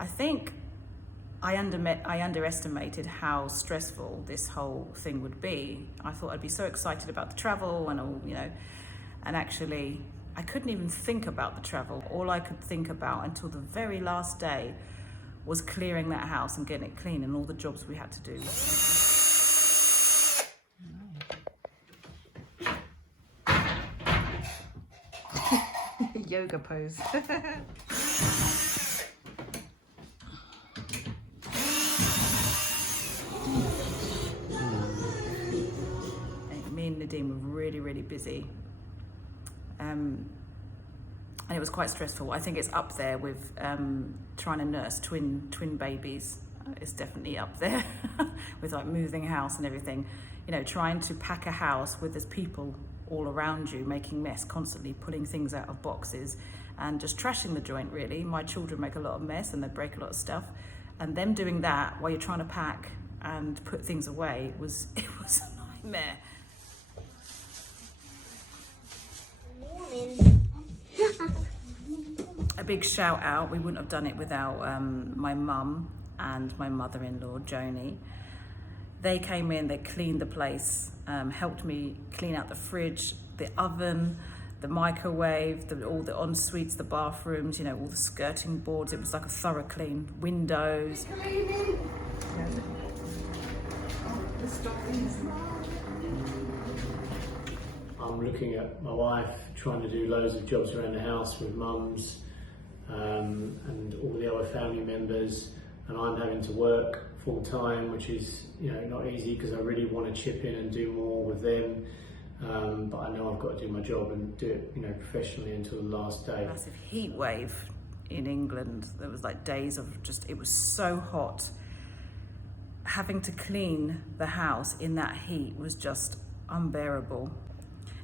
I think I underestimated how stressful this whole thing would be. I thought I'd be so excited about the travel and all, you know, and actually I couldn't even think about the travel. All I could think about until the very last day was clearing that house and getting it clean and all the jobs we had to do. Yoga pose. Me and Nadeem were really busy. And it was quite stressful. I think it's up there with trying to nurse twin babies. It's definitely up there with like moving house and everything. You know, trying to pack a house with there's people all around you, making mess, constantly pulling things out of boxes and just trashing the joint, really. My children make a lot of mess and they break a lot of stuff. And them doing that while you're trying to pack and put things away, it was a nightmare. A big shout out, we wouldn't have done it without my mum and my mother-in-law, Joni. They came in, they cleaned the place, helped me clean out the fridge, the oven, the microwave, all the en-suites, the bathrooms, you know, all the skirting boards. It was like a thorough clean. Windows. I'm looking at my wife trying to do loads of jobs around the house with mums and all the other family members, and I'm having to work full time, which is, you know, not easy because I really want to chip in and do more with them, but I know I've got to do my job and do it, you know, professionally until the last day. Massive heat wave in England. There was like days of just, it was so hot. Having to clean the house in that heat was just unbearable.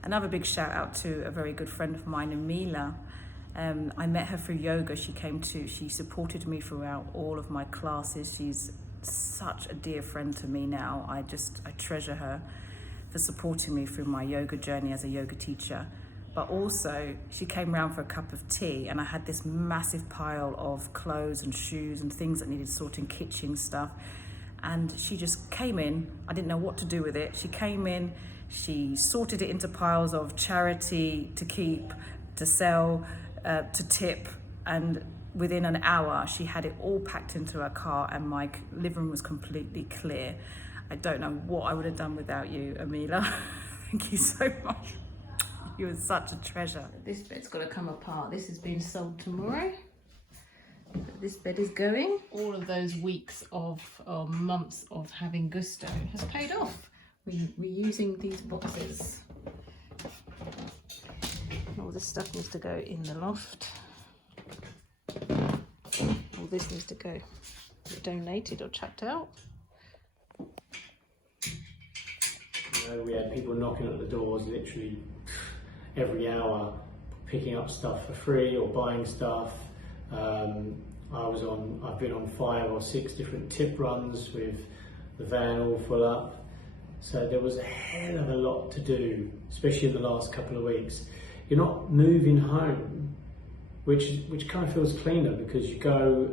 Another big shout out to a very good friend of mine, Aniyah. I met her through yoga. She supported me throughout all of my classes. She's such a dear friend to me now. I treasure her for supporting me through my yoga journey as a yoga teacher. But also, she came round for a cup of tea and I had this massive pile of clothes and shoes and things that needed sorting, kitchen stuff. And she just came in. I didn't know what to do with it. She came in, she sorted it into piles of charity, to keep, to sell, to tip, and within an hour she had it all packed into her car and my living room was completely clear. I don't know what I would have done without you, Aniyah. Thank you so much. You were such a treasure. This bed's got to come apart. This is being sold tomorrow. This bed is going. All of those weeks of or months of having gusto has paid off. We're using these boxes. All this stuff needs to go in the loft. All this needs to go donated or chucked out. You know, we had people knocking at the doors literally every hour, picking up stuff for free or buying stuff. I've been on 5 or 6 different tip runs with the van all full up. So there was a hell of a lot to do, especially in the last couple of weeks. You're not moving home, which kind of feels cleaner because you go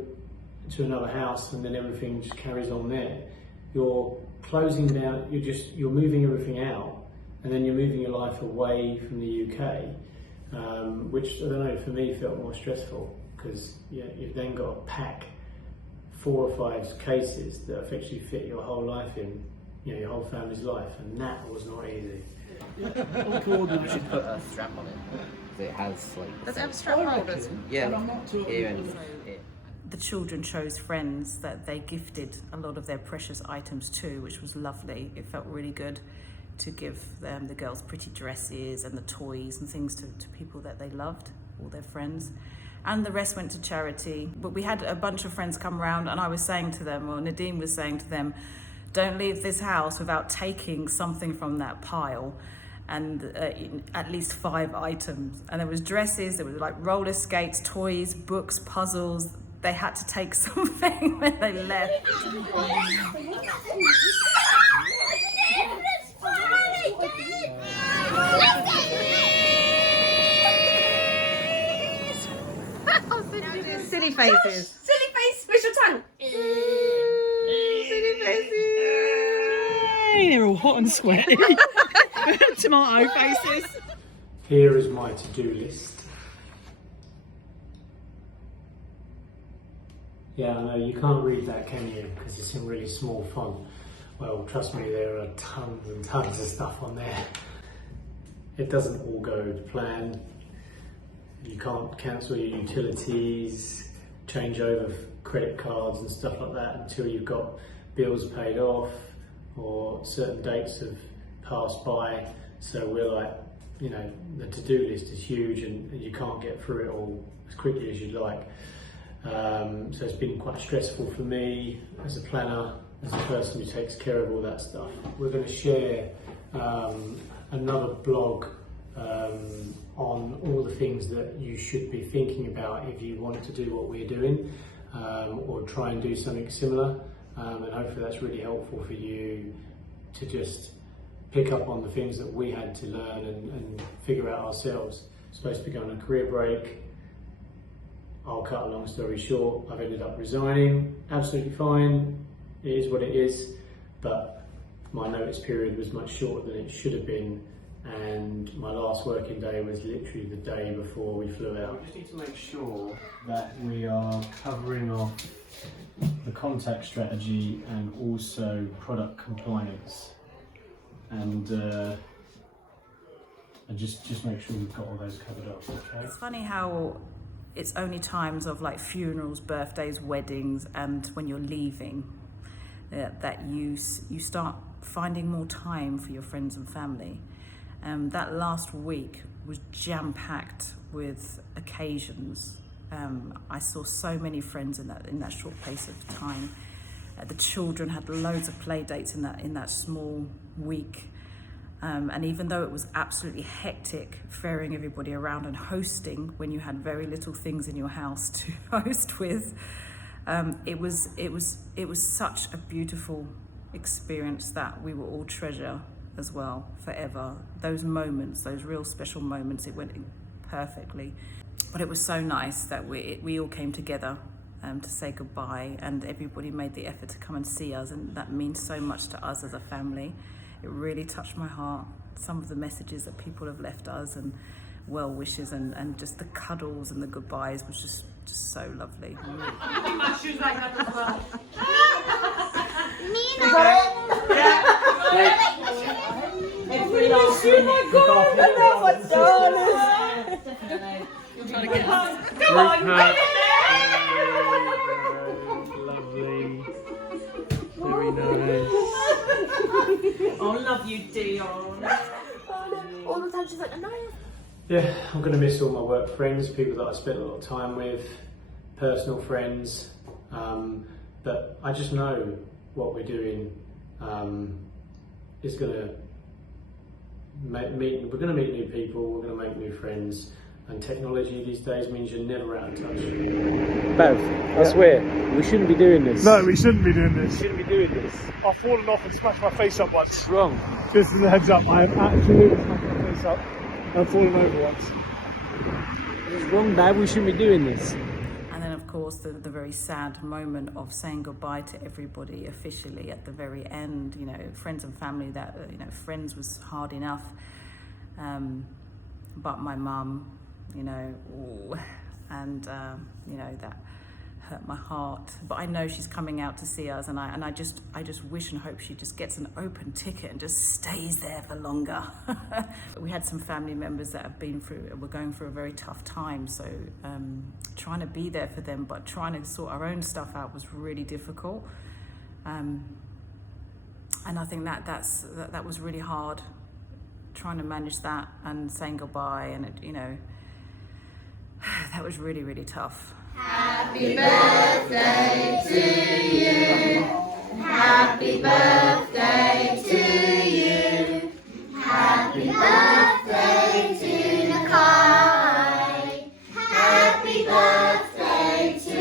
to another house and then everything just carries on there. You're closing down, you're moving everything out, and then you're moving your life away from the UK, which, I don't know, for me felt more stressful because you've then got to pack 4 or 5 cases that effectively fit your whole life in, you know, your whole family's life, and that was not easy. You should put a strap on it. It has like. Does it have strap holders? Yeah. Here and here. The children chose friends that they gifted a lot of their precious items to, which was lovely. It felt really good to give them, the girls, pretty dresses and the toys and things to people that they loved, all their friends. And the rest went to charity. But we had a bunch of friends come around and I was saying to them, or Nadeem was saying to them, don't leave this house without taking something from that pile, and at least 5 items. And there was dresses, there was like roller skates, toys, books, puzzles. They had to take something when they left. Silly faces. Silly face, tongue. They're all hot and sweaty. Tomato faces. Here is my to-do list. Yeah, I know you can't read that, can you? Because it's in really small font. Well, trust me, there are tons and tons of stuff on there. It doesn't all go to plan. You can't cancel your utilities, change over credit cards and stuff like that until you've got bills paid off or certain dates have passed by. So we're like, you know, the to-do list is huge and you can't get through it all as quickly as you'd like. So it's been quite stressful for me as a planner, as a person who takes care of all that stuff. We're going to share another blog on all the things that you should be thinking about if you want to do what we're doing, or try and do something similar, and hopefully that's really helpful for you to just pick up on the things that we had to learn and figure out ourselves. Supposed to be going on a career break. I'll cut a long story short, I've ended up resigning. Absolutely fine, it is what it is, but my notice period was much shorter than it should have been, and my last working day was literally the day before we flew out. We just need to make sure that we are covering off the contact strategy and also product compliance, and just make sure we've got all those covered up. Okay? It's funny how it's only times of like funerals, birthdays, weddings, and when you're leaving that you start finding more time for your friends and family. That last week was jam-packed with occasions. I saw so many friends in that short space of time. The children had loads of play dates in that small week. And even though it was absolutely hectic ferrying everybody around and hosting when you had very little things in your house to host with, it was such a beautiful experience that we will all treasure as well forever. Those moments, those real special moments, it went perfectly. But it was so nice that we all came together to say goodbye, and everybody made the effort to come and see us, and that means so much to us as a family. It really touched my heart, some of the messages that people have left us and well wishes, and just the cuddles and the goodbyes was just so lovely. My shoes like that as well. Every last minute. You're trying to get us. Come on, Lovely. Very nice. I love you, Dionne. All the time she's like, Aniyah. Yeah, I'm going to miss all my work friends, people that I spent a lot of time with, personal friends, but I just know what we're doing is going to we're going to meet new people, we're going to make new friends, and technology these days means you're never out of touch. Bev, I swear, we shouldn't be doing this. No, we shouldn't be doing this. We shouldn't be doing this. I've fallen off and smashed my face up once. It's wrong. Just as a heads up, I have absolutely smashed my face up and fallen over once. It's wrong, Dad, we shouldn't be doing this. And then of course the very sad moment of saying goodbye to everybody officially at the very end, you know, friends and family that, you know, friends was hard enough, but my mum, you know, ooh, and you know, that hurt my heart. But I know she's coming out to see us, and I just wish and hope she just gets an open ticket and just stays there for longer. We had some family members that were going through a very tough time, so trying to be there for them, but trying to sort our own stuff out was really difficult. And I think that was really hard, trying to manage that and saying goodbye, and it, you know, that was really, really tough. Happy birthday to you. Happy birthday to you. Happy birthday to Nakhai. Happy birthday to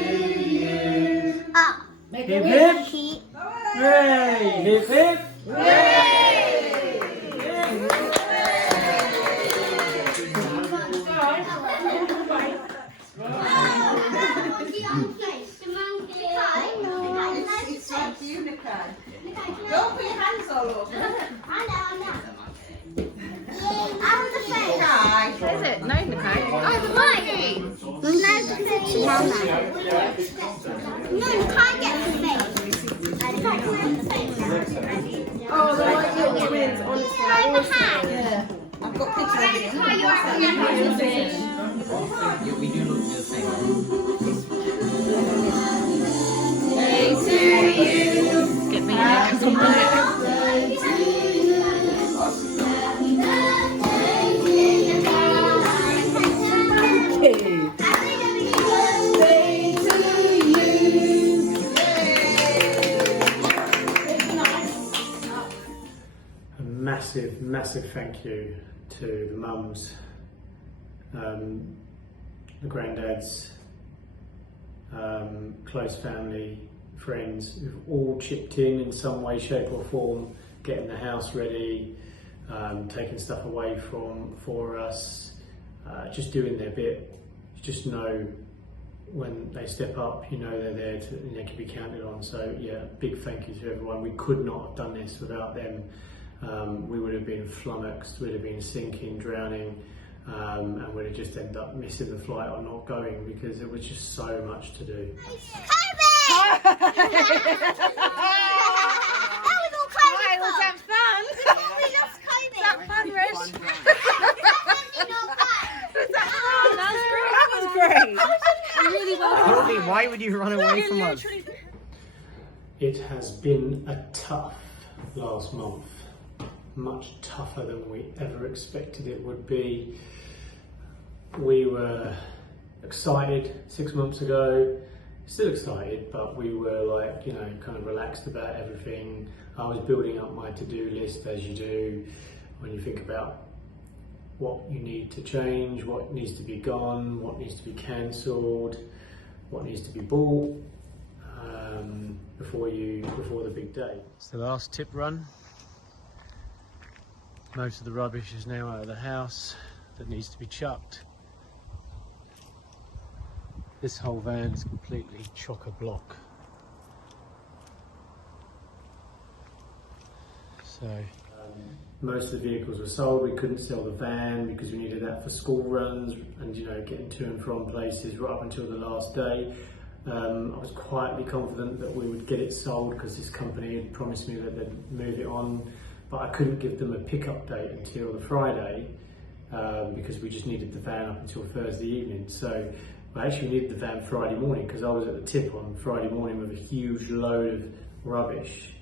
you. Up. Hip hip. Hooray! Hip hip. Hooray! The monkey. What is it? No, Nakhai. Oh, the monkey. No, Nakhai gets the face. Oh, the white little twins, honestly. Nakhai the hat. Yeah. I've got pictures of them. Nakhai, you're actually the fish. Yeah, we do look the same. Day to you. Get me Happy birthday to you. Massive thank you to the mums, the granddads, close family, friends who've all chipped in some way, shape or form, getting the house ready, taking stuff away for us, just doing their bit. You just know when they step up, you know they're there and they can be counted on. So yeah, big thank you to everyone. We could not have done this without them. We would have been flummoxed, we'd have been sinking, drowning, and we'd have just ended up missing the flight or not going because it was just so much to do. That was all Kobie. Was that fun? We lost Kobie. Was that fun, Rish? That was great. Really well done. Kobie, why would you run away from us? It has been a tough last month. Much tougher than we ever expected it would be. We were excited 6 months ago, still excited, but we were like, you know, kind of relaxed about everything. I was building up my to-do list as you do when you think about what you need to change, what needs to be gone, what needs to be cancelled, what needs to be bought before the big day. It's the last tip run. Most of the rubbish is now out of the house that needs to be chucked. This whole van is completely chock-a-block. So most of the vehicles were sold. We couldn't sell the van because we needed that for school runs and, you know, getting to and from places right up until the last day. I was quietly confident that we would get it sold because this company had promised me that they'd move it on. But I couldn't give them a pickup date until the Friday because we just needed the van up until Thursday evening. So I actually needed the van Friday morning because I was at the tip on Friday morning with a huge load of rubbish.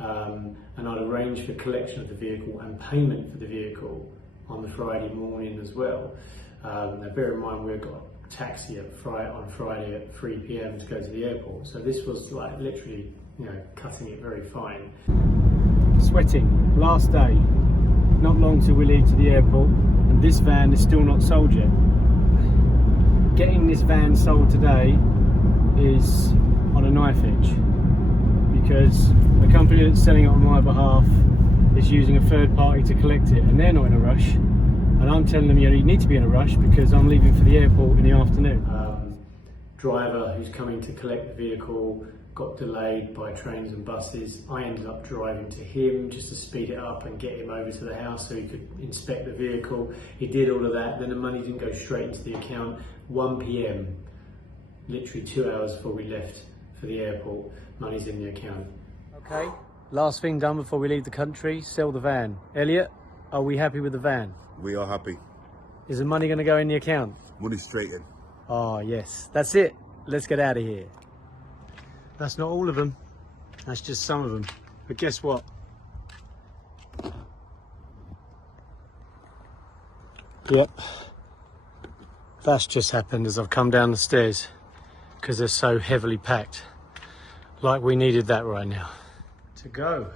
And I'd arranged for collection of the vehicle and payment for the vehicle on the Friday morning as well. Now bear in mind we've got a taxi on Friday at 3 PM to go to the airport. So this was like literally, you know, cutting it very fine. Sweating, last day, not long till we leave to the airport, and this van is still not sold yet. Getting this van sold today is on a knife edge because the company that's selling it on my behalf is using a third party to collect it, and they're not in a rush, and I'm telling them, you know, you need to be in a rush because I'm leaving for the airport in the afternoon. Driver who's coming to collect the vehicle got delayed by trains and buses. I ended up driving to him just to speed it up and get him over to the house so he could inspect the vehicle. He did all of that, then the money didn't go straight into the account. 1 PM, literally 2 hours before we left for the airport, money's in the account. Okay, last thing done before we leave the country, sell the van. Elliot, are we happy with the van? We are happy. Is the money going to go in the account? Money straight in. Oh yes, that's it. Let's get out of here. That's not all of them. That's just some of them. But guess what? Yep. That's just happened as I've come down the stairs because they're so heavily packed. Like we needed that right now. To go.